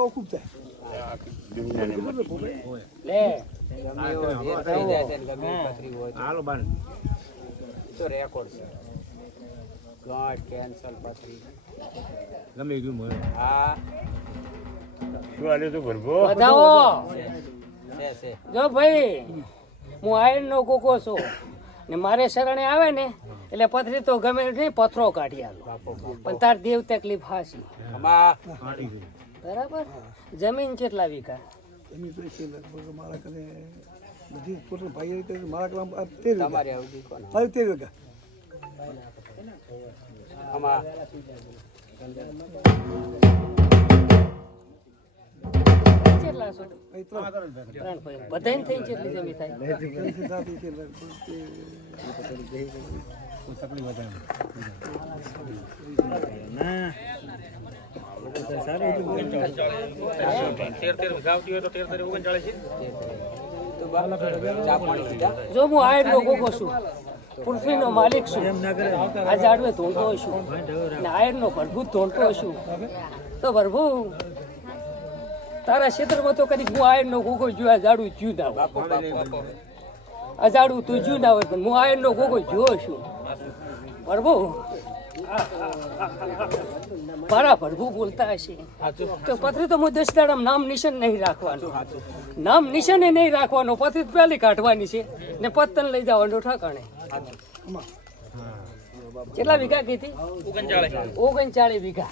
તો ખૂબ થાય. લે. હાલો બાન. તો રેકોર્ડ છે. ગાંઠ કેન્સલ પથરી ગમે ગયું મળે. હા. શું હાલે તું ભરભો? બતાવો છે છે. જો ભાઈ હું આયન નો કોકો છું. ને મારે શરણે આવે ને એટલે પથરી તો ગમે નહીં પથરો કાઢી આલો. પણ તાર દેવ તકલીફ હાસી આમાં બરાબર? જમીન કેટલા વીઘા? જમીન તો છે લગભગ મારા કને બધી ટોટલ ભાઈ રીતે મારા કલામ તેર તમારે આવતી કોણ? ભાઈ તેર વીઘા. આમાં. કેટલા છો બધાને થઈ કેટલી જમીન થાય? તકલીફ વધારે જો હું આ એટલો કોકો છું, પૃથ્વીનો માલિક છું, આ ઝાડવે ધોંધો હશું ને આયન નો પ્રભુ ધોંધો હશું તો પ્રભુ, તારા ક્ષેત્રમાં તો કદી હું આયન નો કોકો જોયા ઝાડું જ્યું ના આ તું જ્યું ના હોય, પણ હું આયરનો કોકો જોયો છું. પ્રભુ મારા પ્રભુ બોલતા હશે. તો પત્રી તો હું દસ દાડામાં નામ નિશાન નહીં રાખવાનું. નામ નિશાને નહીં રાખવાનું પત્રી તો પહેલી કાઢવાની છે. ને પત્તન લઈ જવાનું ઠકાણે કેટલા વીઘા કીધી? ઓગણચાળીસ વીઘા.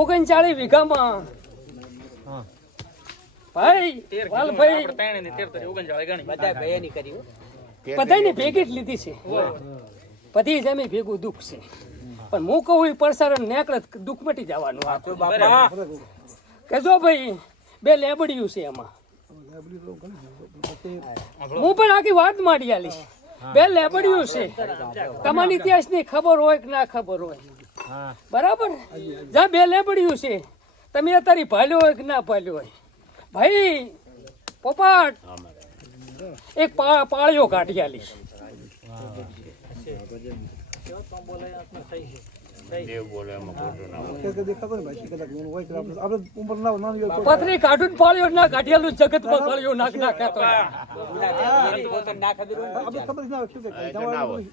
ઓગણચાળીસ વીઘામાં? ભાઈ ભાઈ બધા ભાઈ ની કરી હો. બધાની ભેગી જ લીધી છે. બધી જમી ભેગું દુઃખ છે. પણ હું કહું એ પરસારણ નેકળે દુઃખ મટી જવાનું આ બાપા. કે જો ભાઈ બે લેબડિયું છે એમાં. હું પણ આખી વાત માંડી આલી બે લેબડિયું છે. તમારી ઇતિહાસની ખબર હોય કે ના ખબર હોય. બરાબર? જા બે લેબડિયું છે. તમે અત્યારે ભાલ્યો હોય કે ના ભાલ્યો હોય? ભાઈ પોપાટ એક પાળીઓ કાઢી આલીશ દેવ બોલે એમાં ખોટું ના હોય. કે દેખાતો ને ભાઈ કદાચ એવું હોય કે આપણે આપણે ઉંમર ના નાની હોય તો પથરી કાઢું પાળ્યો ના કાઢિયાલું જગતમાં પાળ્યો નાખ ના કહેતો એની પોતાને ના ખબર હોય ને. આપણે ખબર જ ના હોય શું કે આ તો ના હોય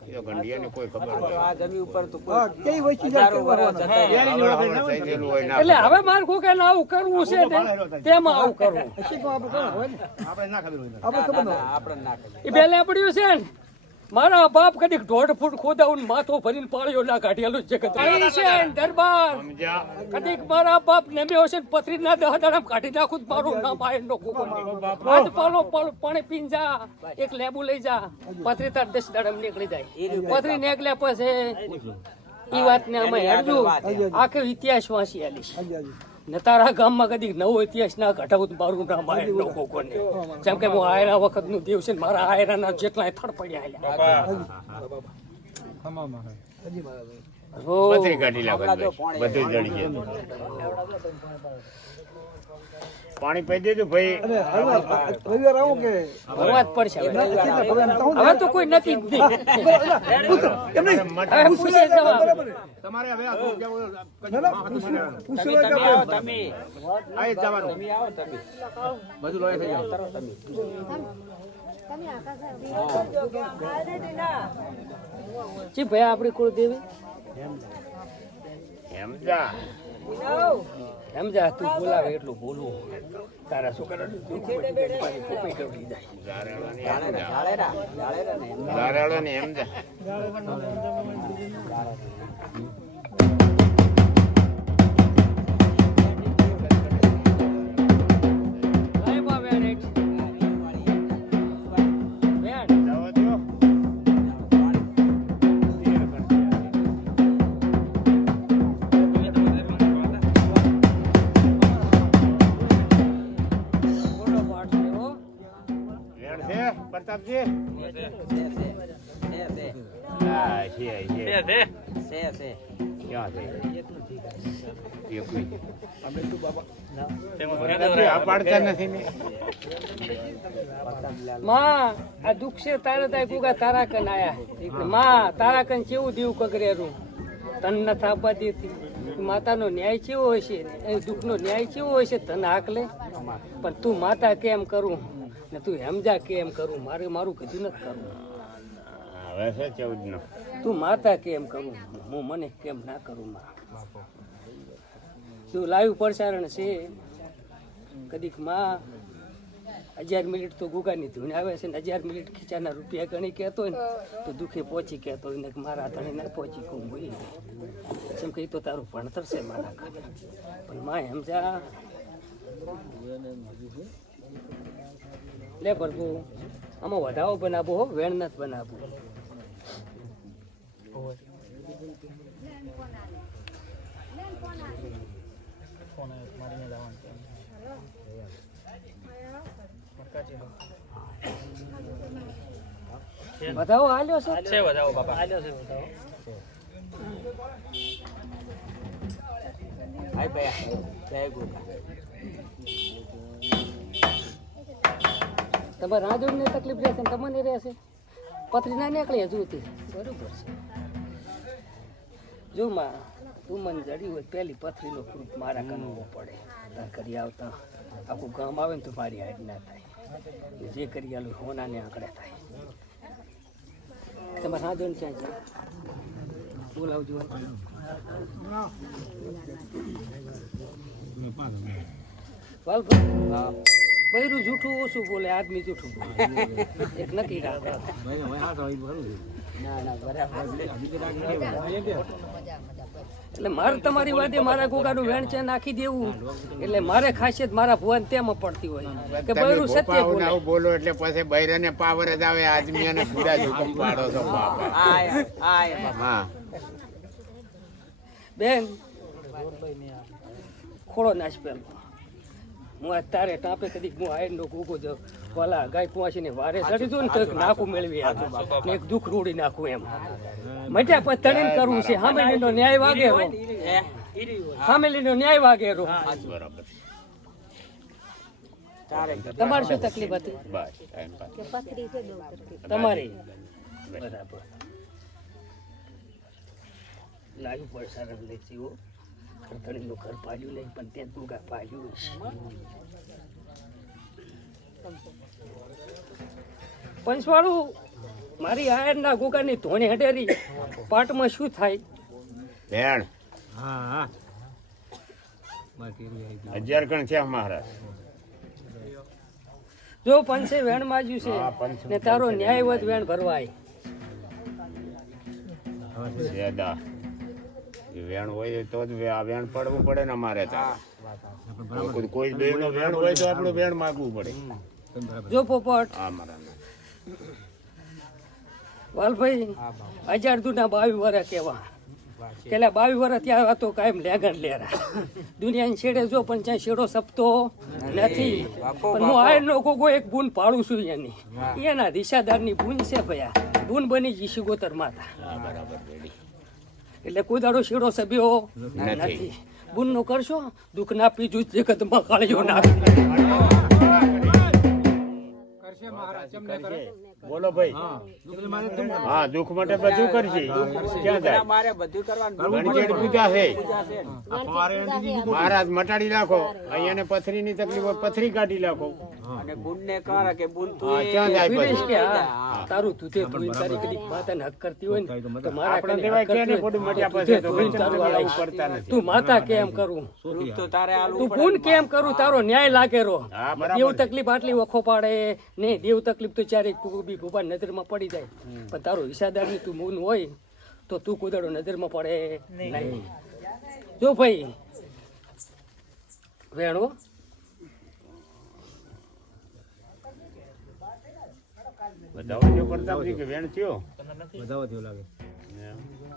એ તો ઘંટિયાને કોઈ ખબર તો હોય આ જમી ઉપર તો હા કોઈ કઈ હોય છે હજારો વર્ષ જતા રહ્યા. આવડા આવડા થઈ ગયેલું હોય ના એટલે હવે મારે કોઈ કઈ આવું કરવું છે તેમાં આવું કરવું હોય ને ખબર એ બેલે પડ્યું છે ને મારા બાપ કદીક દોઢ ફૂટ ખોદાવું માથો ભરીને પાળ્યો ના કાઢેલું જગત. છે દરબાર? કદીક મારા બાપ નમ્યો હશે ને પથરી ના દહ દાડા કાઢી નાખું તો મારું ના આયન નો આજ પાલો પાલો પાણી પીન જા. એક લેબુ લઈ જા. પથરી તાર દસ દાડા નીકળી જાય. પથરી નીકળ્યા પછી ઈ વાત ને અમે હેડજો આખો ઇતિહાસ વાંચી આલીશ હાજી હાજી તારા ગામમાં કદી નવો ઇતિહાસ ના ઘટાવું તો મારું નામ આયર નો કોકોને જેમ કે હું આયરા વખતનું દેવ છે મારા આયરાના જેટલા થડ પડ્યા આલ્યા બધું જડી ગયું. પાણી પી દીધું ભાઈ. રવિવાર આવો કે? ભરવા જ પડશે હવે. તો કોઈ નથી એમ નહીં. પૂછે તમારે હવે તમે આવો તમે. જવાનું. તમે આવો તમે. બધું થઈ જી ભાઈ આપણી કુળદેવી. એમ જા સમજા તું બોલાવે એટલું બોલવું. તારા છોકરાનું જાય, કરવી જાય. એમ જા. નથી માં, આ દુઃખ છે તારે તાય કુગા તારા આયા. માં તારા કન કેવું દીવ કગરેરું. તન ન થાપા દેતી. માતાનો ન્યાય કેવો છે એ દુઃખનો ન્યાય કેવો છે તને હાકલે પણ તું માતા કેમ કરું? ને તું સમજા કેમ કરું. મારે મારું કીધું નથી કરવું. હવે છે ચૌદ નો તું માતા કેમ કરું? હું મને કેમ ના કરું માં તું લાઈવ પ્રસારણ છે. કદીકમાં હજાર મિનિટ તો ગુગાની ધૂન આવે છે ને હજાર મિનિટ ખીચાના રૂપિયા ગણી કહેતો હોય ને તો દુઃખે પહોંચી કહેતો હોય ને કે મારા ધણી ના પહોંચી કહું બોલી જેમ કે તો તારું ભણતર છે મારા ઘરે. પણ માં સમજા લે પ્રભુ આમાં વધાવો બનાવો હો વેણ નથી બનાવવું. વધાવો હાલ્યો છે? છે વધાવો બાપા. હાલ્યો છે વધાવો. હાય ભાઈ જય ગોગા તમારે રાંધણ ને તકલીફ રહેશે ને તમને રહેશે. પથરી ના નીકળે હજુ હતી બરોબર છે. જો માં, તું મને જડી હોય પહેલી પથરીનો પ્રૂફ મારા કનવો પડે. તાર કરી આવતા આખું ગામ આવે ને તો મારી હાઈટ ના થાય. ને જે કરી આલું હોનાને આંકડે થાય. તમારે રાંધણ ક્યાં જાય બોલાવજો. વાલભાઈ. બૈરું જૂઠું ઓછું બોલે આદમી જૂઠું બોલે. એક નક્કી રાખો. એટલે મારે તમારી વાતે મારા ગોગાનું વેણ છે નાખી દેવું. એટલે મારે ખાસિયત મારા ભુવન તેમાં પડતી હોય. કે બૈરું સત્ય બોલે. આવું બોલો એટલે પછી બૈરાને પાવર જ આવે આદમી અને પૂરા જોખમ પાડો છો બાપા આય આય. બાપા હા. બેન ખોળો નાશ પેલો. હું અત્યારે ટાપે કદી હું આયર નો ગોગો જો ઓલા ગાય કુવાસી વારે ચડી દઉં ને તો નાખું નાકું મેળવી આપું ને એક દુઃખ રૂડી નાખું એમ. મજા પછી તણીને કરવું છે. સામેલીનો ન્યાય વાગે રો સામેલીનો ન્યાય વાગે રો બરાબર. તમારે શું તકલીફ હતી? તમારી બરાબર. લાગ્યું પડશે ખરતડીનું ઘર પાડ્યું નહીં પણ તે દુગા પાડ્યું છે પંચવાળું મારી આયરના ગોગાની ધોણી હડેરી. પાટમાં શું થાય? ભેણ હજાર ગણ છે મહારાજ. જો પંચે વેણ માજ્યું છે પંચ. ને તારો ન્યાયવત વેણ ભરવાય. એ વેણ હોય તો જ આ વેણ પડવું પડે ને અમારે તારે કોઈ- કોઈ બે નો વેણ હોય તો આપણું વેણ માગવું પડે. જો પોપટ. હા મારા વાલભાઈ હજાર દુના બાવી વર્ષ કેવા. પેલા બાવી વર્ષ ત્યાં હતો કાયમ લેગન લેરા. દુનિયાની છેડે જો પણ ત્યાં છેડો સપતો નથી. પણ હું આ ગોગો એક બૂન પાડું છું એની. એના દિશાદારની બૂન છે ભયા. ભૂન બની ગઈ ગોતર માતા. બરાબર એટલે કોઈ દાડો છેડો સભ્યો નથી. બૂન નો કરશો દુઃખ ના પીજું જગતમાં કાળીઓ ના બોલો ભાઈ. હા દુઃખ માટે બધું કરશે. ક્યાં જાય? મારે બધું કરવાનું. ગણચેડ પૂજા છે. પૂજા છે. ને. મહારાજ મટાડી નાખો. અહીંયાને પથરીની તકલીફ પથરી કાઢી નાખો. અને બુનને કહે કે બુન તું એ- તારું તુતે તુઈ તારી કદી માતાને હક કરતી હોય ને તો મારા કને હક કરતી હોય મટ્યા તો તો તારું આવું કરતા નથી. તું માતા કેમ કરું? તો તારે આલું તું પડે કેમ કરું? તારો ન્યાય લાગે રો. દેવ તકલીફ આટલી વખો પાડે. ને દેવ તકલીફ તો ચારે બી નજર નજરમાં પડી જાય. પણ તારો હિસાદારની તું મૂન હોય તો તું કુદાડો નજરમાં પડે. નહીં. જો ભાઈ વેણો બતાવો છો પ્રતાપ કે વેણ થયો? વધાવો થયો લાગે.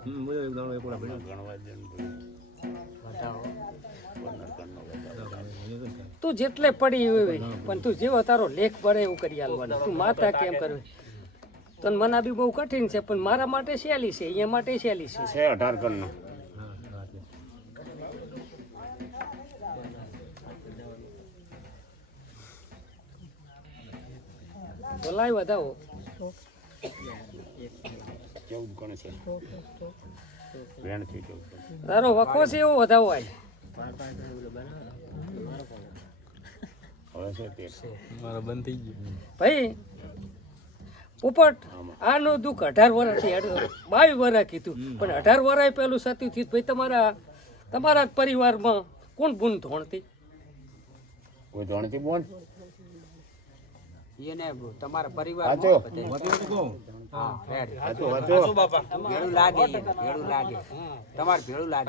હમ બધો એક દાણો એકોડા પડ્યો. ગણવા દે ને ભાઈ. કોનો કોનો બતાવો. તું જેટલે પડી હોય પણ તું જેવો તારો લેખ પડે એવું કરી આલવાનો. તું માતા કેમ કરવી? તન મના બી બહુ કઠિન છે પણ મારા માટે શેલી છે અહીંયા માટે શેલી છે. છે અઢાર કણનો. બોલાય વધાવો. ચૌદ છે. તારો વખો છે એવો વધાવો તે ભાઈ પોપટ આનું દુઃખ અઢાર વર્ષથી બાવીસ વર્ષ કીધું. પણ અઢાર વર્ષ પેલું સત્યું થયું. ભાઈ તમારા તમારા પરિવારમાં કોણ બુન ધોણતી? કોઈ ધોણથી બોલ એને તમારા પરિવાર હાચો હા રેડ. હાચો હાચો ભેળું લાગે લાગે. તમારે ભેળું લાગે.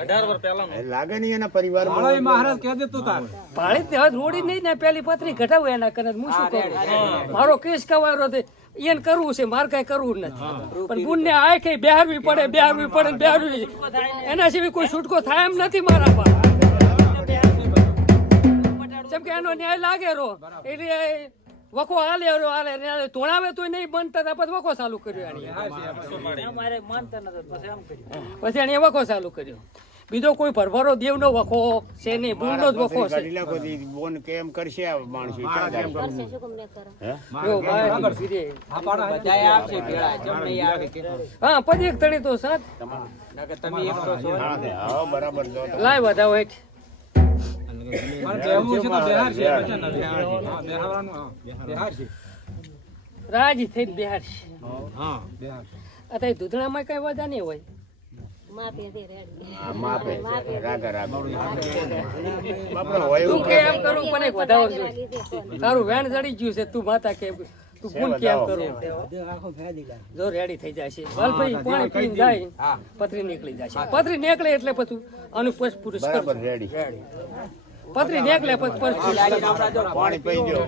એ લાગે નહીં એના પરિવારમાં ભાડે તે રોડી નહીં ને પેલી પત્રી ઘટાવું એના કરે હું શું કરું? મારો કેસ કવાયો તે એને કરવું છે મારે કઈ કરવું નથી. પણ બુનને આ કઈ બેહારવી પડે બેહારવી પડે બેહારવી. એના સિવાય કોઈ છૂટકો થાય એમ નથી મારા પર. જેમ કે એનો ન્યાય લાગે રો એટલે વખો હાલે રો હાલે ને હાલે. ધોણાવે તો નહીં બનતા તા પછી વખો ચાલુ કર્યો એણે પછી એણે વખો ચાલુ કર્યો. બીજો કોઈ ભરભરો દેવનો વખો છે નહીં બુનનો જ વખો છે. બોન કેમ કરશે આ માણસો? આવશે ભેળા જેમ નહીં આવે હા. પછી એક તળી તો સાત. તમે એક તો છો હા, બરાબર જો લાય વધાવો હેઠ. રાજી થઈ બિહાર અત્યારે દૂધણામાં કઈ વધા નહીં હોય. તારું વેણ ચડી ગયું છે તું માતા કે તું ફોન કેમ કરું? જો રેડી થઈ જાય છે ભાઈ પાણી પી જાય પથરી નીકળી જાય છે પથરી નીકળે એટલે પછી કરજો રેડી પથરી નેકલે પછી પાણી પી ગયો.